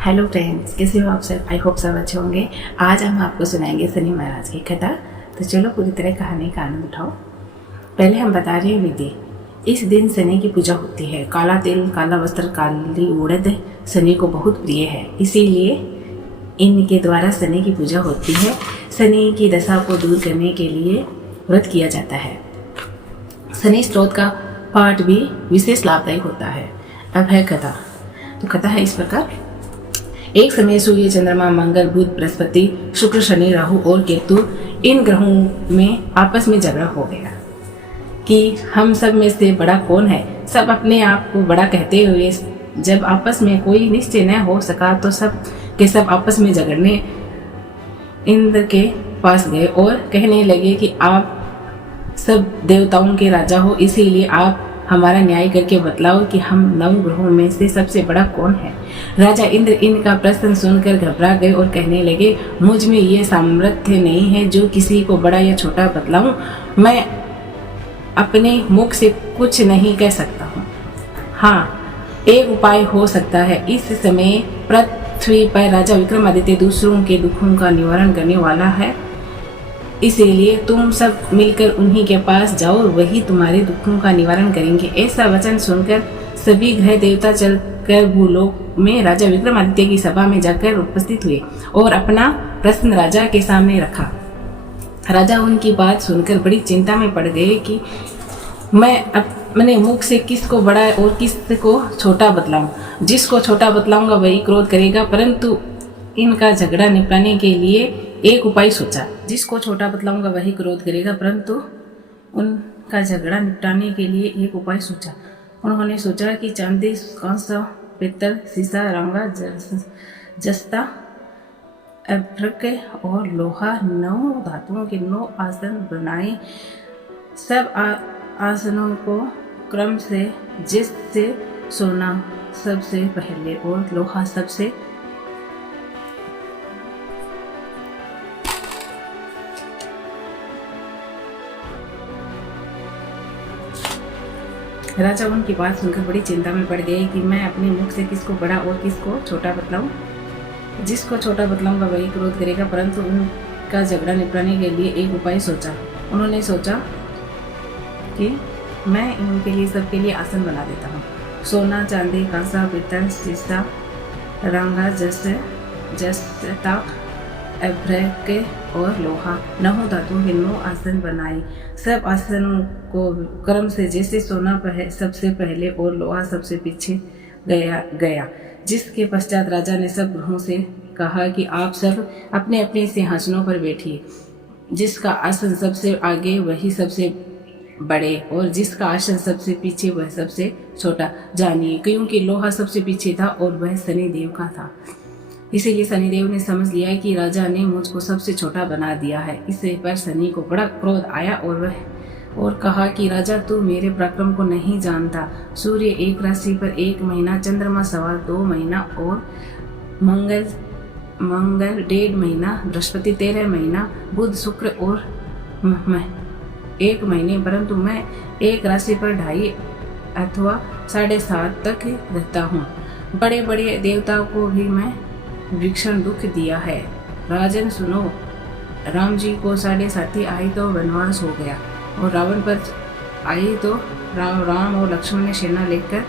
Hello friends, कैसे हो आप सब? आई होप सब अच्छे होंगे। आज हम आपको सुनाएंगे शनि महाराज की कथा। तो चलो पूरी तरह कहानी का आनंद उठाओ। पहले हम बता रहे हैं विधि। इस दिन शनि की पूजा होती है। काला तिल, काला वस्त्र, काली उड़द शनि को बहुत प्रिय है, इसीलिए इनके द्वारा शनि की पूजा होती है। शनि की दशा को दूर करने के लिए व्रत किया जाता है। शनि स्त्रोत का पाठ भी विशेष लाभदायक होता है। अब है कथा। तो कथा है इस प्रकार। एक समय सूर्य, चंद्रमा, मंगल, बुध, बृहस्पति, शुक्र, शनि, राहु और केतु इन ग्रहों में आपस में झगड़ा हो गया कि हम सब में से बड़ा कौन है। सब अपने आप को बड़ा कहते हुए जब आपस में कोई निश्चय न हो सका तो सब के सब आपस में झगड़ने इंद्र के पास गए और कहने लगे कि आप सब देवताओं के राजा हो, इसीलिए आप हमारा न्याय करके बतलाओ कि हम 9 ग्रहों में से सबसे बड़ा कौन है। राजा इंद्र इनका प्रश्न सुनकर घबरा गए और कहने लगे, मुझ में ये सामर्थ्य नहीं है जो किसी को बड़ा या छोटा बतलाऊं। मैं अपने मुख से कुछ नहीं कह सकता हूँ। हाँ, एक उपाय हो सकता है। इस समय पृथ्वी पर राजा विक्रमादित्य दूसरों के दुखों का निवारण करने वाला है, इसीलिए तुम सब मिलकर उन्हीं के पास जाओ, वही तुम्हारे दुखों का निवारण करेंगे। ऐसा वचन सुनकर सभी ग्रह देवता चलकर भूलोक में राजा विक्रमादित्य की सभा में जाकर उपस्थित हुए और अपना प्रश्न राजा के सामने रखा। राजा उनकी बात सुनकर बड़ी चिंता में पड़ गए कि मैं अपने मुख से किसको बड़ा और किसको छोटा बतलाऊं। जिसको छोटा बतलाऊंगा वही क्रोध करेगा, परंतु इनका झगड़ा निपटाने के लिए एक उपाय सोचा। जिसको छोटा बतलाऊंगा वही क्रोध करेगा, परंतु उनका झगड़ा निपटाने के लिए एक उपाय सोचा। उन्होंने सोचा कि चांदी, कांसा, पीतल, शीशा, रंगा, जस्ता, अभ्रक और लोहा 9 धातुओं के 9 आसन बनाए। सब आसनों को क्रम से, जिससे सोना सबसे पहले और लोहा सबसे राजा उनकी बात सुनकर बड़ी चिंता में पड़ गए कि मैं अपने मुख से किसको बड़ा और किसको छोटा बतलाऊं। जिसको छोटा बतलाऊंगा वही क्रोध करेगा, परंतु उनका झगड़ा निपटाने के लिए एक उपाय सोचा। उन्होंने सोचा कि मैं इनके लिए सबके लिए आसन बना देता हूँ। सोना, चांदी, कांसा, पीतल, शीशा, रंगा, जस्ता, अभ्रक और लोहा 9 धातुओं के 9 आसन बनाए। सब आसनों को क्रम से, जैसे सोना सबसे पहले और लोहा सबसे पीछे गया। जिसके पश्चात राजा ने सब ग्रहों से कहा कि आप सब अपने अपने सिंहासनों पर बैठिए। जिसका आसन सबसे आगे वही सबसे बड़े और जिसका आसन सबसे पीछे वह सबसे छोटा जानिए। क्योंकि लोहा सबसे पीछे था और वह शनिदेव का था, इसीलिए शनिदेव ने समझ लिया कि राजा ने मुझको सबसे छोटा बना दिया है। इससे पर शनि को बड़ा क्रोध आया और कहा कि राजा, तू मेरे पराक्रम को नहीं जानता। सूर्य एक राशि पर 1 महीना, चंद्रमा 2.25 महीना और मंगल 1.5 महीना, बृहस्पति 13 महीना, बुध, शुक्र और 1 महीने, परंतु मैं एक राशि पर 2.5 अथवा 7.5 तक रहता हूँ। बड़े बड़े देवताओं को भी मैं भीषण दुख दिया है। राजन सुनो, राम जी को 7.5 आई तो वनवास हो गया और रावण पर आई तो राम और लक्ष्मण ने सेना लेकर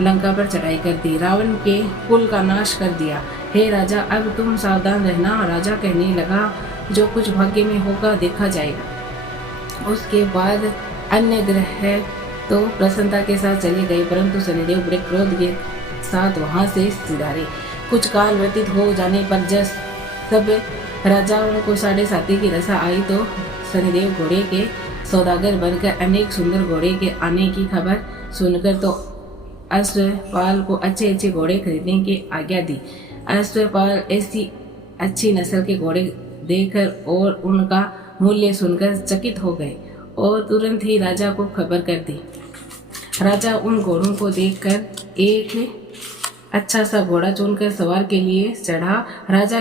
लंका पर चढ़ाई कर दी, रावण के कुल का नाश कर दिया। हे राजा, अब तुम सावधान रहना। राजा कहने लगा, जो कुछ भाग्य में होगा देखा जाएगा। उसके बाद अन्य ग्रह तो प्रसन्नता के साथ चले गए, परंतु शनिदेव बड़े क्रोध के साथ वहां से सिधारे। कुछ काल व्यतीत हो जाने पर जब सब राजाओं को 7.5 की दशा आई तो शनिदेव घोड़े के सौदागर बनकर अनेक सुंदर घोड़े के आने की खबर सुनकर तो अश्वपाल को अच्छे अच्छे घोड़े खरीदने की आज्ञा दी। अश्वपाल ऐसी अच्छी नस्ल के घोड़े देखकर और उनका मूल्य सुनकर चकित हो गए और तुरंत ही राजा को खबर कर दी। राजा उन घोड़ों को देखकर एक अच्छा सा घोड़ा चुनकर सवार के लिए चढ़ा। राजा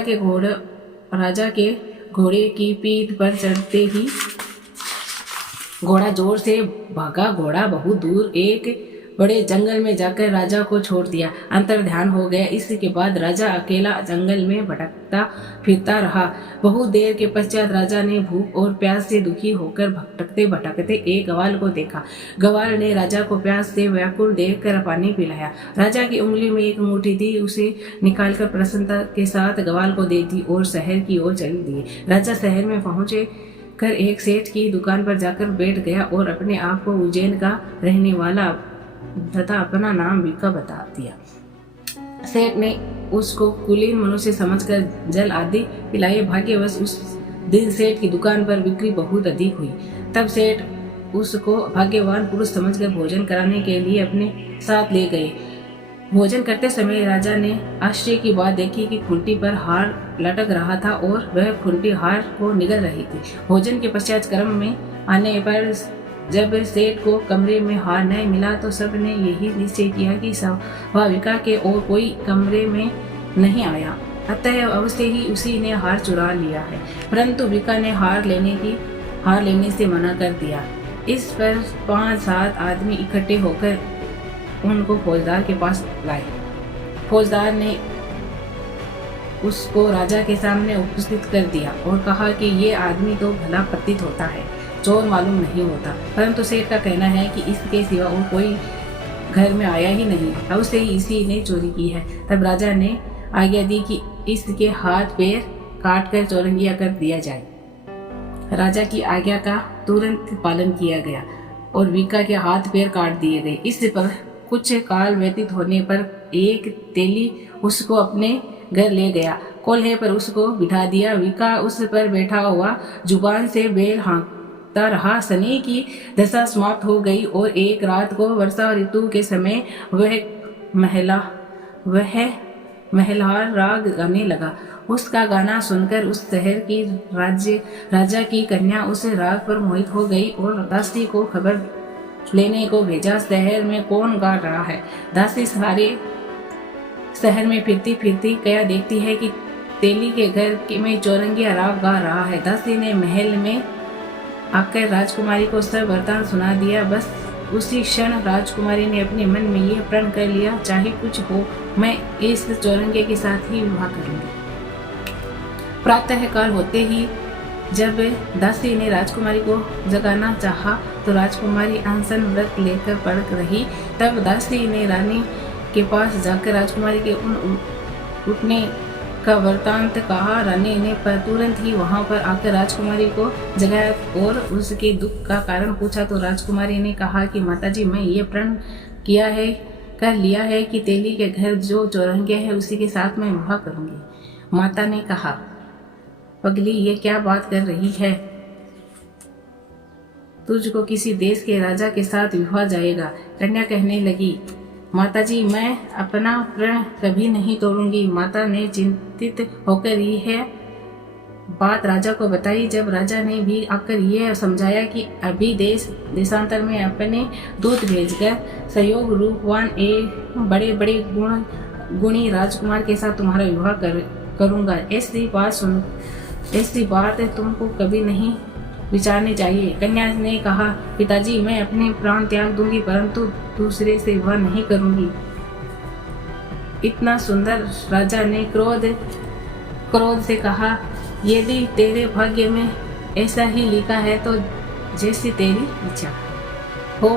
के घोड़े की पीठ पर चढ़ते ही घोड़ा जोर से भागा। घोड़ा बहुत दूर एक बड़े जंगल में जाकर राजा को छोड़ दिया, अंतर्ध्यान हो गया। इसके बाद राजा अकेला जंगल में भटकता फिरता रहा। बहुत देर के पश्चात राजा ने भूख और प्यास से दुखी होकर भटकते भटकते एक ग्वाल को देखा। ग्वाल ने राजा को प्यास से व्याकुल देखकर पानी पिलाया। राजा की उंगली में एक अंगूठी थी, उसे निकालकर प्रसन्नता के साथ ग्वाल को दे दी और शहर की ओर चल दिए। राजा शहर में पहुंचे कर एक सेठ की दुकान पर जाकर बैठ गया और अपने आप को उज्जैन का रहने वाला तथा अपना नाम विका बता दिया। सेठ ने उसको कुलीन मनुष्य समझकर जल आदि पिलाए। भाग्यवश उस दिन सेठ की दुकान पर बिक्री बहुत अधिक हुई। तब सेठ उसको भाग्यवान पुरुष समझकर भोजन कराने के लिए अपने साथ ले गए। भोजन करते समय राजा ने आश्चर्य की बात देखी कि खूंटी पर हार लटक रहा था और वह खूंटी हार को निगल रही थी। भोजन के पश्चात क्रम में आने पर जब सेठ को कमरे में हार नहीं मिला तो सब ने यही निश्चय किया कि स्वाभाविका के और कोई कमरे में नहीं आया, अतः अवश्य ही उसी ने हार चुरा लिया है। परंतु विका ने हार लेने से मना कर दिया। इस पर 5-7 आदमी इकट्ठे होकर उनको फौजदार के पास लाए। फौजदार ने उसको राजा के सामने उपस्थित कर दिया और कहा कि ये आदमी तो भला प्रतीत होता है, चोर मालूम नहीं होता, परंतु सेठ का कहना है कि इसके सिवा और कोई घर में आया ही नहीं, अवश्य ही इसी ने चोरी की है। तब राजा ने आज्ञा दी कि इसके हाथ पैर काट कर चौरंगिया कर दिया जाए। राजा की आज्ञा का तुरंत पालन किया गया और विका के हाथ पैर काट दिए गए। इस पर कुछ काल व्यतीत होने पर एक तेली उसको अपने घर ले गया। कोल्हे पर उसको बिठा दिया। विका उस पर बैठा हुआ जुबान से बेल हाँकता रहा। शनि की दशा समाप्त हो गई और एक रात को वर्षा ऋतु के समय वह महलार राग गाने लगा। उसका गाना सुनकर उस शहर की राजा की कन्या उस राग पर मोहित हो गई और दासी को खबर लेने को भेजा, शहर में कौन गा रहा है। दासी सारे शहर में फिरती फिरती क्या देखती है कि तेली के घर में चौरंगिया राग गा रहा है। दासी ने महल में आकर राजकुमारी को सब वृतांत सुना दिया। बस उसी क्षण राजकुमारी ने अपने मन में यह प्रण कर लिया, चाहे कुछ हो मैं इस चौरंगे के साथ ही विवाह करूंगी। प्रातः काल होते ही जब दासी ने राजकुमारी को जगाना चाहा तो राजकुमारी अनशन व्रत लेकर पड़ रही। तब दासी ने रानी के पास जाकर राजकुमारी के उठने का वृतांत कहा। रानी ने तुरंत ही वहां पर आकर राजकुमारी को जगाया और उसके दुख का कारण पूछा तो राजकुमारी ने कहा कि माताजी, मैं ये प्रण कर लिया है कि तेली के घर जो चौरंगिया है उसी के साथ मैं विवाह करूंगी। माता ने कहा, पगली ये क्या बात कर रही है, तुझको किसी देश के राजा के साथ विवाह जाएगा। कन्या कहने लगी, माताजी मैं अपना प्रण कभी नहीं तोड़ूंगी। माता ने चिंतित होकर यह बात राजा को बताई। जब राजा ने भी आकर यह समझाया कि अभी देशांतर में अपने दूत भेजकर सहयोग रूपवान बड़े बड़े गुणी राजकुमार के साथ तुम्हारा विवाह करूंगा, ऐसी बात तुमको कभी नहीं विचारनी चाहिए। कन्या ने कहा, पिताजी मैं अपने प्राण त्याग दूंगी परंतु दूसरे से विवाह नहीं करूंगी। इतना सुंदर राजा ने क्रोध से कहा, यदि तेरे भाग्य में ऐसा ही लिखा है तो जैसी तेरी इच्छा हो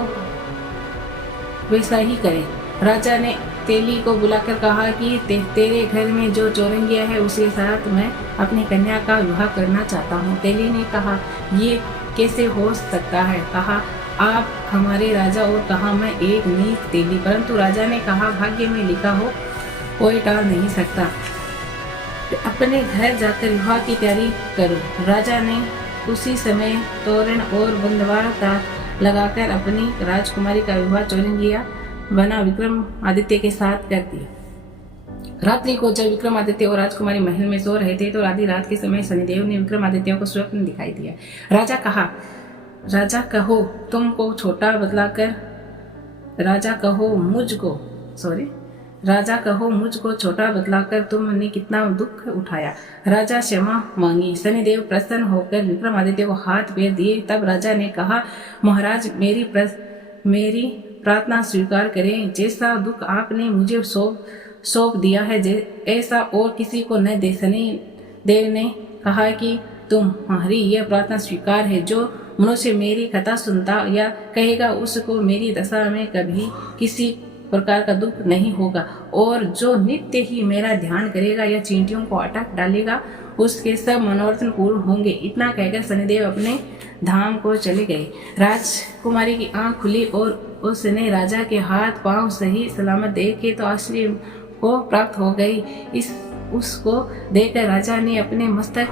वैसा ही करे। राजा ने तेली को बुलाकर कहा कि तेरे घर में जो चौरंगिया है उसके साथ मैं अपनी कन्या का विवाह करना चाहता हूँ। तेली ने कहा, ये कैसे हो सकता है। कहा, आप हमारे राजा और कहा मैं एक नीच तेली। परंतु राजा ने कहा, भाग्य में लिखा हो कोई टाल नहीं सकता, अपने घर जाकर विवाह की तैयारी करो। राजा ने उसी समय तोरण और बंदवार लगाकर अपनी राजकुमारी का विवाह चौरंगिया बना विक्रमादित्य के साथ कर दिया। रात्रि को जब विक्रमादित्य और राजकुमारी महल में सो रहे थे तो आधी रात के समय शनिदेव ने विक्रमादित्य को स्वप्न दिखाई दिया। राजा कहो तुमको छोटा बतलाकर राजा कहो मुझको छोटा बतलाकर तुमने कितना दुख उठाया। राजा क्षमा मांगी। शनिदेव प्रसन्न होकर विक्रमादित्य को हाथ पैर दिए। तब राजा ने कहा, महाराज मेरी प्रार्थना स्वीकार करें। जैसा दुख आपने मुझे सौंप दिया है ऐसा और किसी को न दे। शनिदेव ने कहा कि तुम्हारी यह प्रार्थना स्वीकार है। जो मनुष्य मेरी कथा सुनता या कहेगा उसको मेरी दशा में कभी किसी प्रकार का दुख नहीं होगा, और जो नित्य ही मेरा ध्यान करेगा या चींटियों को अटक डालेगा उसके सब मनोरथ पूर्ण होंगे। इतना कहकर शनिदेव अपने धाम को चले गए। राजकुमारी की आंख खुली और उसने राजा के हाथ पांव सही सलामत देख के तो आश्चर्य को प्राप्त हो गई। उसको देखकर राजा ने अपने मस्तक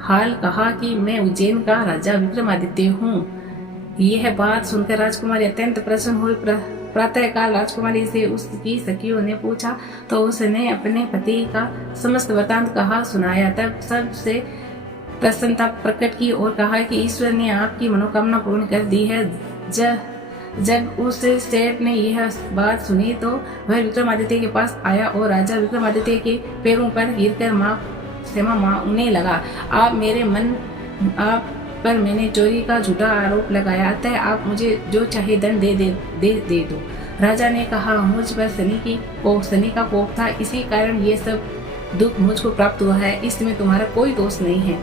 हाल कहा कि मैं उज्जैन का राजा विक्रमादित्य हूँ। यह बात सुनकर राजकुमारी अत्यंत प्रसन्न हुई। प्रातःकाल राजकुमारी से उसकी सखियों ने पूछा तो उसने अपने पति का समस्त वृतांत कहा सुनाया। तब सबसे प्रसन्नता प्रकट की और कहा कि ईश्वर ने आपकी मनोकामना पूर्ण कर दी है। जब उस सेठ ने यह बात सुनी तो वह विक्रमादित्य के पास आया और राजा विक्रमादित्य के पैरों पर गिरकर क्षमा मांगने लगा। आप पर मैंने चोरी का झूठा आरोप लगाया, अतः आप मुझे जो चाहे दंड दे दो। राजा ने कहा, मुझ पर शनि का कोप था, इसी कारण ये सब दुख मुझको प्राप्त हुआ है। इसमें तुम्हारा कोई दोष नहीं है।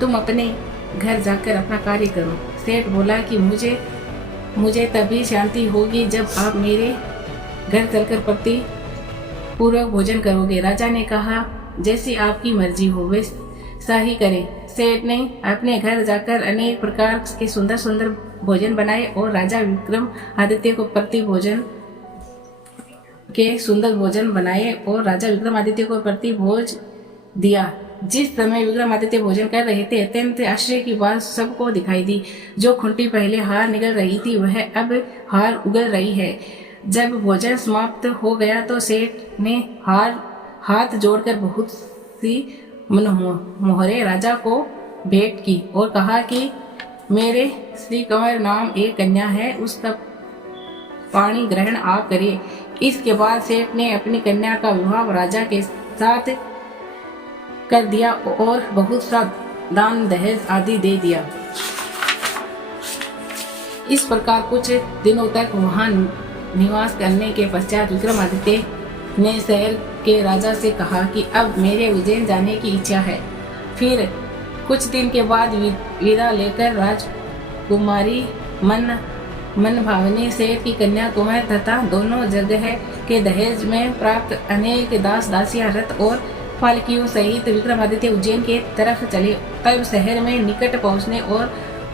तुम अपने घर जाकर अपना कार्य करो। सेठ बोला कि मुझे तभी शांति होगी जब आप मेरे घर चलकर प्रति पूर्वक भोजन करोगे। राजा ने कहा, जैसी आपकी मर्जी हो वैसा ही करें। सेठ ने अपने घर जाकर अनेक प्रकार के सुंदर सुंदर भोजन बनाए और राजा विक्रमादित्य को प्रति भोजन भोज दिया। जिस समय विक्रमादित्य भोजन कर रहे थे अत्यंत आश्चर्य की बात सबको दिखाई दी। जो खुंटी पहले हार निकल रही थी वह अब हार उगल रही है। जब भोजन समाप्त हो गया तो सेठ ने हाथ जोड़कर बहुत सी मोहरे राजा को भेंट की और कहा कि मेरे श्री कंवर नाम एक कन्या है, उसका पाणी ग्रहण आप करिए। इसके बाद सेठ ने अपनी कन्या का विवाह राजा के साथ कर दिया और बहुत सा दान दहेज आदि दे दिया। इस प्रकार कुछ दिनों तक वहां निवास करने के पश्चात विक्रमादित्य ने शहर के राजा से कहा कि अब मेरे उज्जैन जाने की इच्छा है। फिर कुछ दिन के बाद विदा लेकर राजकुमारी मन भावनी सेठ की कन्या कुमार तथा दोनों जगह के दहेज में प्राप्त अनेक दास दासियां रथ और पालकियों सहित विक्रमादित्य उज्जैन के तरफ चले। तब शहर में निकट पहुंचने और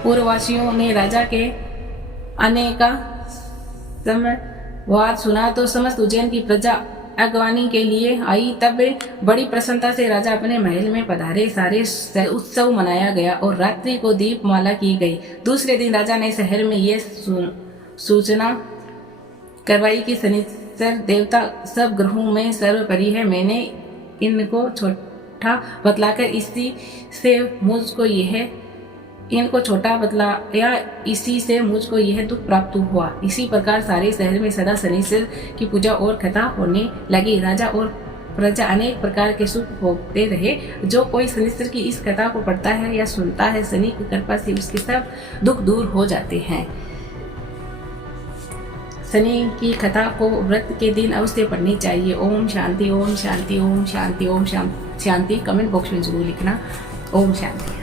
पूर्ववासियों ने राजा के आने का संवाद सुना तो समस्त उज्जैन की प्रजा अगवानी के लिए आई। तब बड़ी प्रसन्नता से राजा अपने महल में पधारे। सारे उत्सव मनाया गया और रात्रि को दीपमाला की गई। दूसरे दिन राजा ने शहर में ये सूचना करवाई कि शनिश्चर देवता सब ग्रहों में सर्वोपरि है। मैंने इनको छोटा बतलाकर इसी से मुझको यह दुख प्राप्त हुआ। इसी प्रकार सारे शहर में सदा शनिश्चर की पूजा और कथा होने लगी। राजा और प्रजा अनेक प्रकार के सुख भोगते रहे। जो कोई शनिश्चर की इस कथा को पढ़ता है या सुनता है, शनि की कृपा से उसके सब दुख दूर हो जाते हैं। शनि की कथा को व्रत के दिन अवश्य पढ़नी चाहिए। ओम शांति, ओम शांति, ओम शांति, ओम शांति। कमेंट बॉक्स में जरूर लिखना। ओम शांति।